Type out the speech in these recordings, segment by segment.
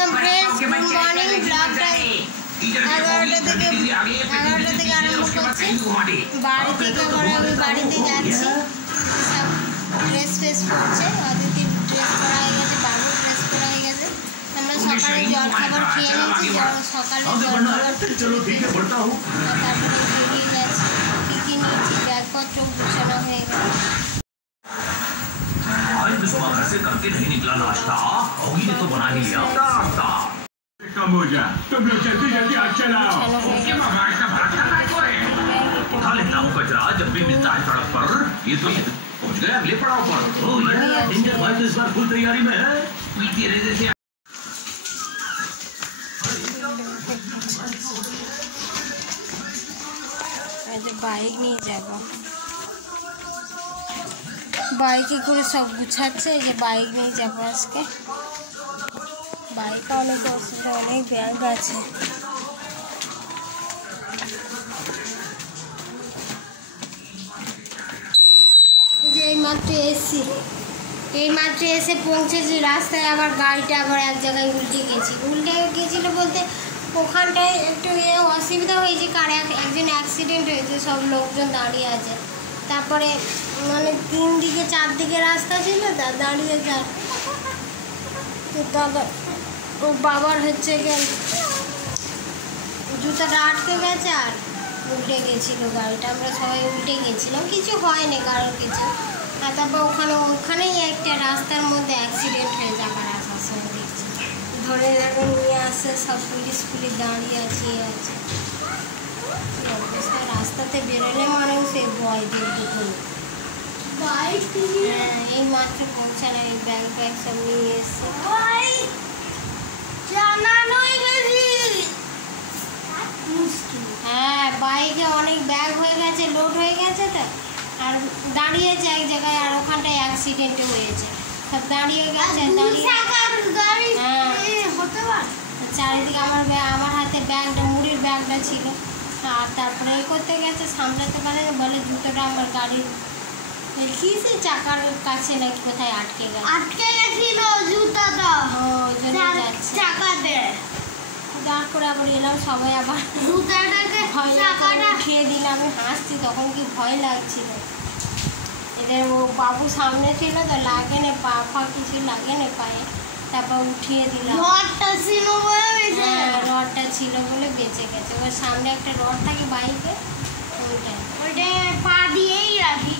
Welcome friends, good morning. ব্লগটা 11টা থেকে আরম্ভ করছি। বাড়ি থেকে আমরা ওই বাড়িতে যাচ্ছি। সব ড্রেস পরছে, অদিতি ড্রেস পরা হয়ে গেছে, বাবু ড্রেস পরা হয়ে গেছে। আমরা সকালে জলখাবার খেয়ে নিয়েছি, সকালে জলখাবার তারপরে বেরিয়ে যাচ্ছি। কী কী নিয়েছি, ব্যাগপত্র গুছানো হয়ে গেছে। करके नहीं निकला नाश्ता, होगी ने तो बना ही लिया। कम हो जा, तुम लोग जल्दी जल्दी हाथ चलाओ। ओके मामा, ऐसा भागता है कोई? उठा लेता हूँ कचरा जब भी मिलता है सड़क पर। ये तो पहुँच गए अगले पड़ाव पर। ओ ये डेंजर भाई तो इस बार फुल तैयारी में है। पीती रहे जैसे বাইক নিয়ে যাব, বাইকে করে সব গুছাচ্ছে। এই যে বাইক নিয়ে যাবো আজকে। বাইকে অনেক অসুবিধা, অনেক ব্যাগ আছে। যে এইমাত্র এসে পৌঁছেছি রাস্তায়। আবার গাড়িটা আবার এক জায়গায় উল্টে গেছিল বলতে ওখানটায় একটু অসুবিধা হয়েছে, একজন অ্যাক্সিডেন্ট হয়েছে, সব লোকজন দাঁড়িয়ে আছে। তারপরে মানে 3 দিকে 4 দিকে রাস্তা ছিল, দাঁড়িয়ে যায়। তো দাদা ও বাবার হচ্ছে জুতাটা আটকে গেছে আর উল্টে গেছিলো গাড়িটা। আমরা সবাই উল্টে গেছিলাম, কিছু হয়নি কারোর কিছু। আর তারপর ওখানেই একটা রাস্তার মধ্যে অ্যাক্সিডেন্ট হয়ে যাবার আসার সময় দেখছি ধরে এখন নিয়ে আসে, সব পুলিশ দাঁড়িয়ে আছে। অবস্থা রাস্তাতে বেরোলে মানুষের ভয় দেখতে। হ্যাঁ, এই মাত্র পৌঁছানো, এই ব্যাগ সব নিয়ে এসছে। হ্যাঁ, বাইকে অনেক ব্যাগ হয়ে গেছে, লোড হয়ে গেছে তো, আর দাঁড়িয়েছে এক জায়গায়। আর ওখানটায় অ্যাক্সিডেন্টও হয়েছে, সব দাঁড়িয়ে গেছে। হ্যাঁ, চারিদিকে আমার হাতে ব্যাগটা, মুড়ির ব্যাগটা ছিল। আর তারপরে করতে গেছে, সামলাতে পারে, বলে জুতোটা আমার গাড়ির কিসে চাকার কাছে নাকি কোথায় আটকে গেছিল জুতাটা। ওই জন্য চাকাতে দাঁড় করে আবার এলাম, সবাই আবার জুতাটাকে উঠিয়ে দিলাম। আমি হাসছি, তখন কি ভয় লাগছিল। এদের ও বাবু সামনে ছিল তো, লাগে না পা কিছু লাগে না পায়ে। তারপর উঠিয়ে দিলাম। রডটা ছিল বলে বেঁচে গেছে। ওর সামনে একটা রড থাকে বাইকে, ওইটা পা দিয়েই রাখি।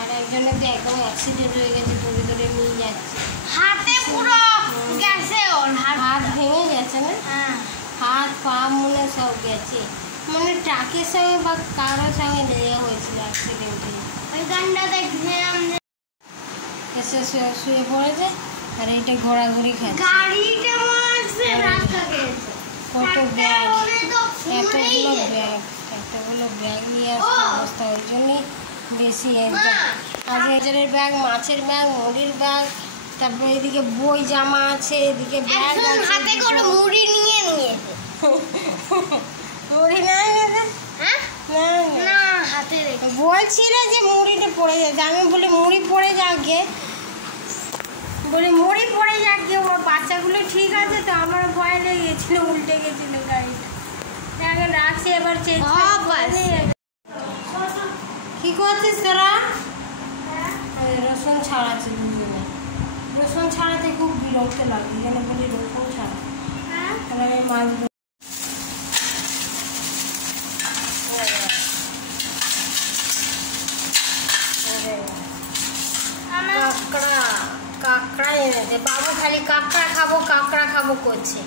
আর একজনের তো একদম অ্যাক্সিডেন্ট হয়ে গেছে, ধরে নিয়ে যাচ্ছে। হাতে পুরো গেছে, ওর হাত ভেঙে গেছে না? হাত পা মনে সব গেছে। মানে ট্রাকের সঙ্গে বা কারোর সঙ্গে লেগে হয়েছিল অ্যাক্সিডেন্টে। ওই গানটা দেখছিলাম, এসে শুয়ে পড়েছে আর এইটা ঘোরাঘুরি খাচ্ছে। কত ব্যাগ, এতগুলো ব্যাগ নিয়ে আসতে অবস্থা। ওই জন্যই বেশি আজ এজারের ব্যাগ, মাছের ব্যাগ, মুড়ির ব্যাগ, তারপরে এদিকে বই জামা আছে, এদিকে ব্যাগ আছে। হাতে করে মুড়ি নিয়ে মুড়ি নেয় না হাতে বলছিল যে মুড়িটা পড়ে যাচ্ছে। আমি বলি মুড়ি পড়ে যাক গে, ওর বাচ্চাগুলো ঠিক আছে তো। আমার ভয় লেগে গেছিল, উল্টে গেছিল গাড়িটা। এখন রাখছি, এবার কি করছিস তোরা? রসুন ছাড়াচ্ছে দুজনে। রসুন ছাড়াতে খুব বিরক্ত লাগে, এখানে বলি রসুন ছাড়া। এবার এই মাছগুলো কাঁকড়া এনেছে বাবু, খালি কাঁকড়া খাবো করছে।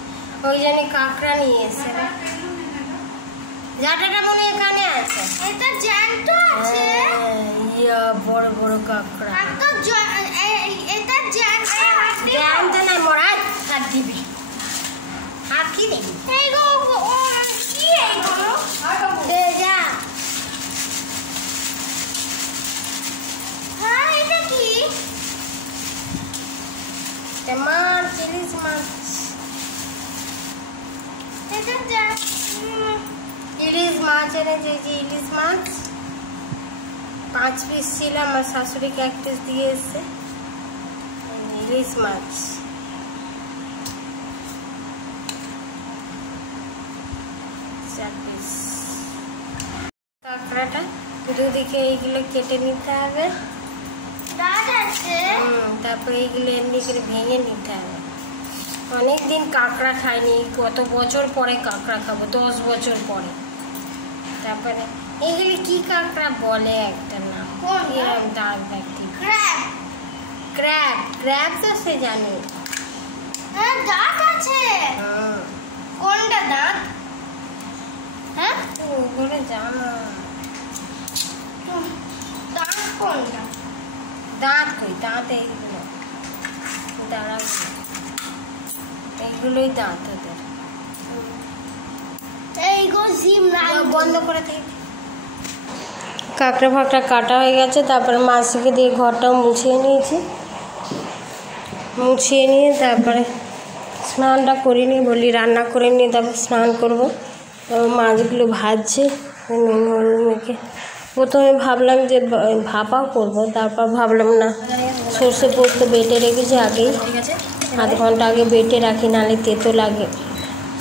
ওই জন্য কাঁকড়া নিয়ে এসছে। জাটাটা মনে এখানে আছে, এটা জ্যান্ত আছে। বড় বড় কাঁকড়া, এটা জ্যান্ত না, মরা হাত দিবি, হাত কি দিবি? যা এটা কি? মাছ, ইলিশ মাছ। ইলিশ মাছ এনেছে, ইলিশ মাছ 5 পিস ছিল। আমার শাশুড়িকে 1 পিস দিয়ে এসছে। ইলিশ মাছ। কাঁকড়াটা দুদিকে এইগুলো কেটে নিতে হবে, তারপরে এইগুলো এমনি করে ভেঙে নিতে হবে। অনেক দিন কাঁকড়া খাইনি, কত বছর পরে কাঁকড়া খাবো, 10 বছর পরে। তারপরে এইগুলো কি কাঁকড়া বলে একটা না, এরকম দাগ দেখতে, ক্র্যাব। ক্র্যাব তো সে জানি, দাঁত আছে। কোনটা দাঁত? হ্যাঁ ওগুলো জানো। দাঁত কোনটা? দাঁত কই? দাঁত এইগুলো, দাঁড়াও, এইগুলোই দাঁত ওদের। এইগুলো জিম না বন্ধ করে দিই। কাঁকড়া ফাঁকড়া কাটা হয়ে গেছে, তারপরে মাছকে দিয়ে ঘরটাও মুছিয়ে নিয়েছি। মুছিয়ে নিয়ে তারপরে স্নানটা করে নিয়ে বলি রান্না করে নিয়ে তারপর স্নান করবো। তারপর মাছগুলো ভাজছে নুন হলুদ মেখে। প্রথমে ভাবলাম যে ভাপা করবো, তারপর ভাবলাম না, সর্ষে পোস্ত বেটে রেখেছি আগেই, আধ ঘন্টা আগে বেটে রাখি, নাহলে তেতো লাগে।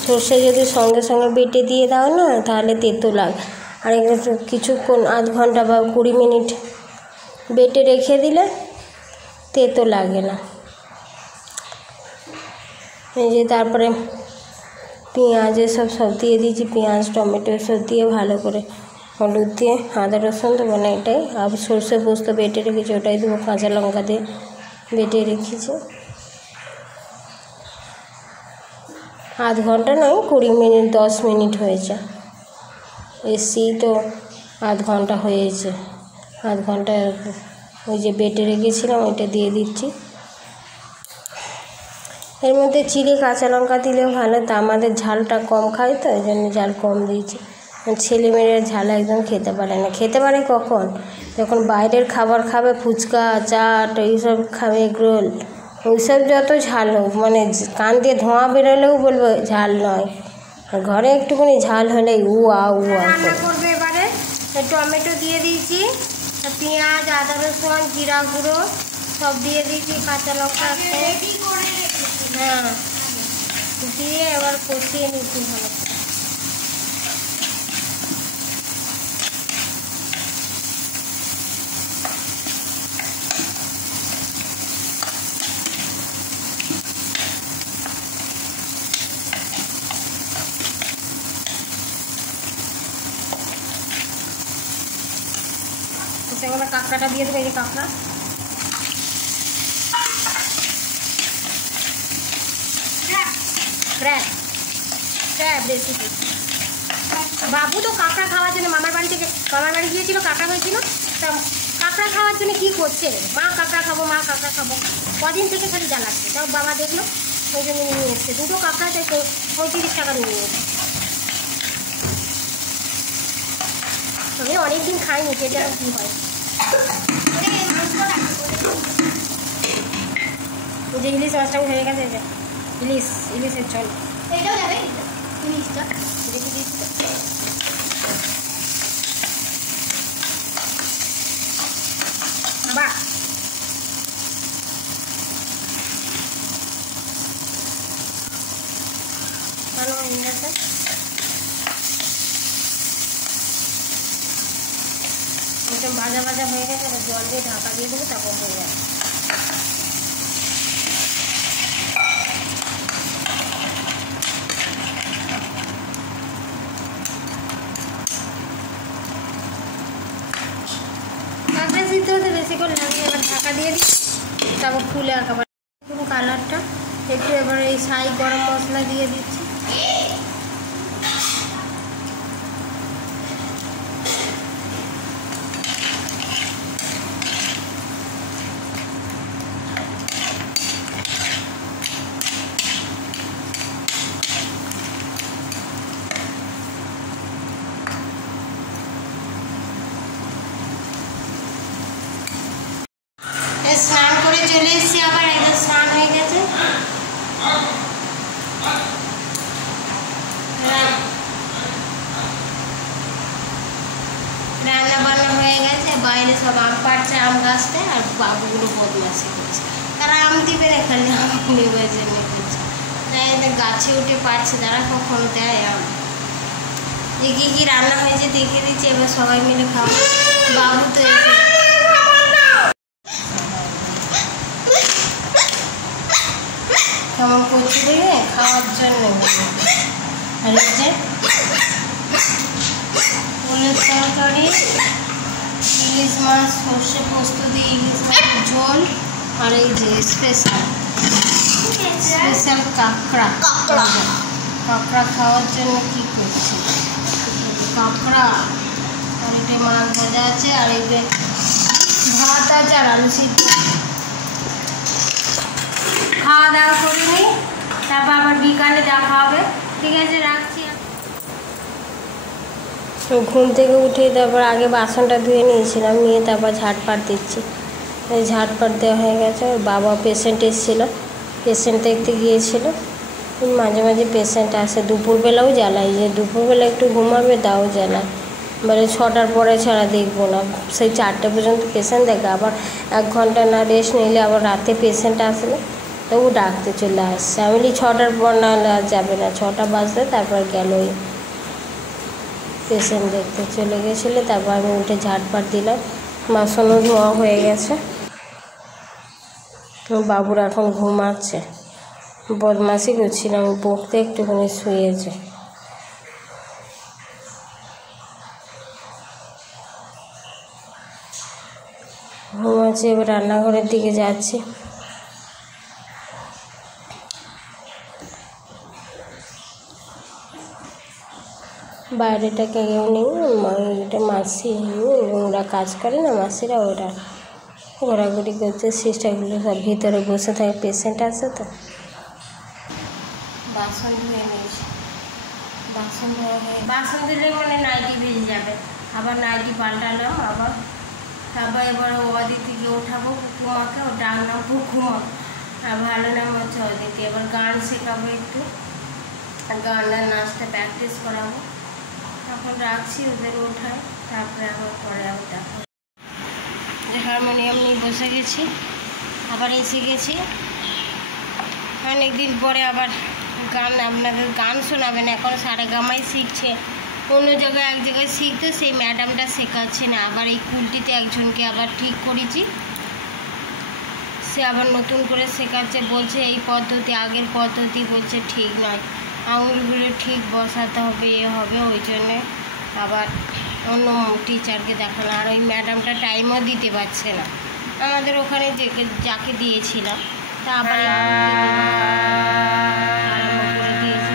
সর্ষে যদি সঙ্গে সঙ্গে বেটে দিয়ে দাও না, তাহলে তেতো লাগে। আর একটু কিছুক্ষণ আধ ঘন্টা বা 20 মিনিট বেটে রেখে দিলে তেতো লাগে না। এই যে তারপরে পেঁয়াজ এসব সব দিয়ে দিয়েছি, পেঁয়াজ টমেটো সব দিয়ে ভালো করে, হলুদ দিয়ে, আদা রসুন দেবো না এটাই, আর সর্ষে পোস্ত বেটে রেখেছি ওটাই দেবো, কাঁচা লঙ্কা দিয়ে বেটে রেখেছি। আধ ঘন্টা নয়, 20 মিনিট 10 মিনিট হয়েছে। এসছি তো আধ ঘন্টা হয়েছে। আধ ঘন্টা ওই যে বেটে রেখেছিলাম ওইটা দিয়ে দিচ্ছি। এর মধ্যে চিড়ে কাঁচা লঙ্কা দিলেও ভালো, তা আমাদের ঝালটা কম খাই তো, ওই জন্য ঝাল কম দিয়েছি। ছেলেমেয়েরা ঝাল একদম খেতে পারে না। খেতে পারে কখন? যখন বাইরের খাবার খাবে, ফুচকা চাট এইসব খাবে, এগরোল, ওইসব যত ঝাল হোক, মানে কান দিয়ে ধোঁয়া বেরোলেও বলবো ঝাল নয়। আর ঘরে একটুখানি ঝাল হলেই উয়া রান্না করবে। এবারে টমেটো দিয়ে দিয়েছি, পেঁয়াজ আদা রসুন জিরা গুঁড়ো সব দিয়ে দিয়েছি, কাঁচা লঙ্কা হ্যাঁ দিয়ে এবার কষিয়ে নিচ্ছি ভালো। সেগুলো কাঁকড়াটা দিয়ে দেবো, এই যে কাঁকড়া ক্র্যাব রেসিপি। বাবু তো কাঁকড়া খাওয়ার জন্য মামার বাড়ি গিয়েছিল, কাঁকড়া হয়েছিল, তা কাঁকড়া খাওয়ার জন্য কী করছে, মা কাঁকড়া খাবো, মা কাঁকড়া খাবো, কদিন থেকে খালি জ্বালাচ্ছে। তাও বাবা দেখলো, ওই জন্য নিয়ে এসছে 2টো কাঁকড়া, 35 টাকা নিয়ে এসছে। আমি অনেকদিন খাইনি, খেতে আর কী হয়। যে ইলিশ মাছটা হয়ে গেছে, যে ইলিশের ঝোল এটাও যাবে জিনিসটা দেখে দিচ্ছি। বাহ ভালো হয়ে গেছে। একদম ভাজা ভাজা হয়ে গেছে, জল দিয়ে ঢাকা দিয়ে দেবো, তারপর হয়ে যাবে। কাঁকড়া সিদ্ধ হতে বেশিক্ষণ লাগে, এবার ঢাকা দিয়ে দিই, তারপর ফুলে একেবারে কালারটা একটু। এবার এই ছাই গরম মশলা দিয়ে দিচ্ছি। স্নান করে চলে এসেছি, আবার একদম স্নান হয়ে গেছে। রান্না বান্না হয়ে গেছে, বাইরে সব আম পাড়ছে আম গাছতে, আর বাবুগুলো বদমাশি করছে। তারা আম দিবে না খালি আম নেবার জন্য করছে। তাই এদের গাছে উঠে পারছে, তারা কখন দেয় আম। যে কী কী রান্না হয়েছে দেখে দিচ্ছি, এবার সবাই মিলে খাবো। বাবু তো এসে কেমন করছে দেখে খাওয়ার জন্য। আর এই যে ফুলের তরকারি, ইলিশ মাছ সর্ষে পোস্ত দিয়ে ইলিশ মাছ ঝোল, আর এই যে স্পেশাল কাঁকড়া। কাঁকড়া খাওয়ার জন্য কি করছি, কাঁকড়া আর এটা মাছ ভাজা আছে, আর এই যে ভাত আছে আর আলু সিদ্ধ। খাওয়া দাওয়া করিনি, তারপর আবার বিকালে দেখা হবে। ঠিক আছে, রাখছি। ঘুম থেকে উঠে তারপর আগে বাসনটা ধুয়ে নিয়েছিলাম, নিয়ে তারপর ঝাঁটপাট দিচ্ছি। এই ঝাঁটপাট দেওয়া হয়ে গেছে। ওর বাবা পেশেন্ট এসেছিল, পেশেন্ট দেখতে গিয়েছিল। মাঝে মাঝে পেশেন্ট আসে, দুপুরবেলাও জ্বালাই, যে দুপুরবেলা একটু ঘুমাবে তাও জ্বালায়। মানে 6টার পরে ছাড়া দেখবো না, সেই 4টে পর্যন্ত পেশেন্ট দেখে। আবার 1 ঘন্টা না রেস্ট নিলে আবার রাতে পেশেন্ট আসলে তবু ডাকতে চলে আসছে। আমি বলি 6টার পর না যাবে না, 6টা বাজতে তারপর গেলই পেশেন্ট দেখতে চলে গেছিলো। তারপর আমি উঠে ঝাঁটপাট দিলাম, বাসনও ধোয়া হয়ে গেছে। বাবুর এখন ঘুমাচ্ছে, বদমাশি করছিলাম, বকতে একটুখানি শুয়েছে। ঘুমাচ্ছে। এবার রান্নাঘরের দিকে যাচ্ছি। বাইরেটা কেউ নেই, এটা মাসি, ওরা কাজ করে না মাসিরা, ওরা ঘোরাঘুরি করছে। সিস্টারগুলো সব ভিতরে বসে থাকে, পেশেন্ট আছে তো। বাসন ধুয়ে নিয়েছি, বাসন ধোয়া হয়ে, বাসন ধুলে মানে নাইটি ভেজে যাবে। আবার নাইটি পাল্টালাম, আবার এবার অদিতিকে ওঠাবো, কুকুমাকে ও ডাক নাম কুকুমা, আর ভালো নাম হচ্ছে অদিতি। এবার গান শেখাবো, একটু গানের নাচটা প্র্যাকটিস করাবো। এখন রাখছি, ওদের ওঠায়, তারপরে আবার পরে আবার দেখো। হারমোনিয়াম নিয়ে বসে গেছি, আবার এসে গেছি। অনেকদিন পরে আবার গান, আপনাদের গান শোনাবেন। এখন সারেগামাই শিখছে, অন্য জায়গায় এক জায়গায় শিখতো, সেই ম্যাডামটা শেখাচ্ছে না। আবার এই কুলটিতে একজনকে আবার ঠিক করেছি, সে আবার নতুন করে শেখাচ্ছে। বলছে এই পদ্ধতি, আগের পদ্ধতি বলছে ঠিক নয়, আঙুলগুলো ঠিক বসাতে হবে, এ হবে। ওই জন্যে আবার অন্য টিচারকে দেখানো। আর ওই ম্যাডামটা টাইমও দিতে পারছে না, আমাদের ওখানে যাকে দিয়েছিলাম, তা আবার আরম্ভ করে দিয়েছে।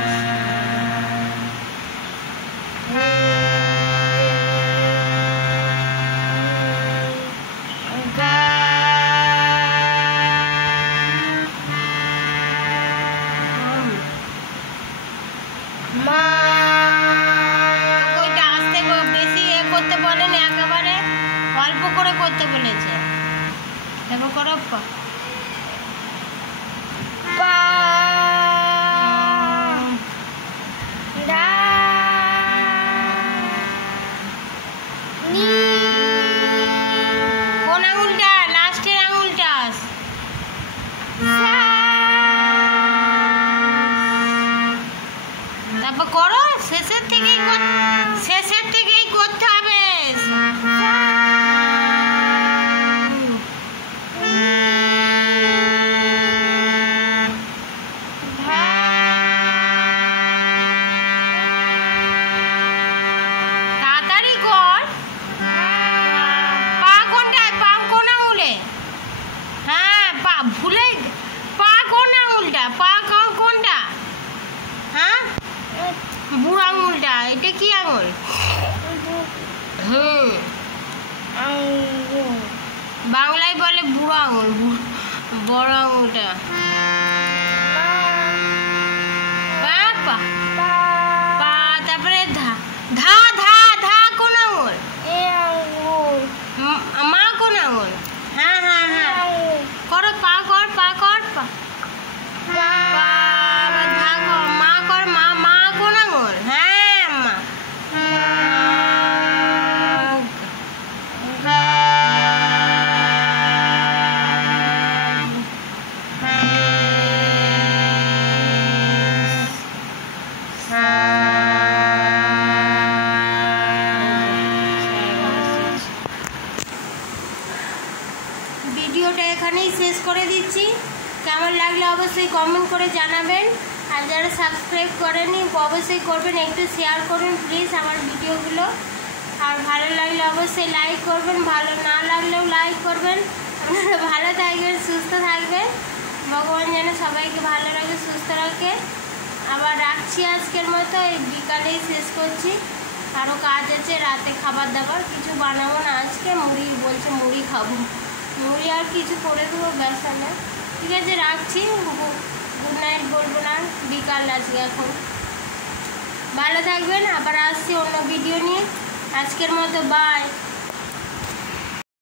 ওইটা আস্তে বেশি করতে বলেন, একেবারে অল্প করে করতে বলেছে। দেখো করো, কোন আঙুলটা, লাস্টের আঙুলটা। তারপর করো, শেষের থেকেই করতে হবে। তাড়াতাড়ি কর। পা কোনটায়, পা কোন আঙুলে? হ্যাঁ, পা ভুলে, পা কোন আঙুলটা, পা কোনটা? হ্যাঁ, বুড়ো আঙুলটা। এটা কি আঙুল? বাংলায় বলে বুড়ো আঙুল, বড় আঙুলটা। তারপরে ধা ধা ধা ধা কোন আঙুল? মা কোন আঙুল? হ্যাঁ হ্যাঁ হ্যাঁ, করো, পা কর, পা কর, পা, ধা কর, মা কর, মা, মা কোন আঙুল? হ্যাঁ, মা। এখানেই শেষ করে দিচ্ছি। কেমন লাগলে অবশ্যই কমেন্ট করে জানাবেন, আর যারা সাবস্ক্রাইব করেনি অবশ্যই করবেন, একটু শেয়ার করুন প্লিজ আমার ভিডিওগুলো। আর ভালো লাগলে অবশ্যই লাইক করবেন, ভালো না লাগলেও লাইক করবেন। আপনারা ভালো থাকবেন, সুস্থ থাকবেন, ভগবান যেন সবাইকে ভালো রাখে, সুস্থ রাখে। আবার রাখছি আজকের মতো, এই বিকালেই শেষ করছি। আরও কাজ আছে, রাতে খাবার দাবার কিছু বানাবো না আজকে, মুড়ি বলছে মুড়ি খাবো, মুড়ি আর কিছু করে দেবো বেসনে। ঠিক আছে, রাখছি। গুড নাইট বলবো না, বিকাল আজকে এখন। ভালো থাকবেন, আবার আসছি অন্য ভিডিও নিয়ে। আজকের মতো বাই।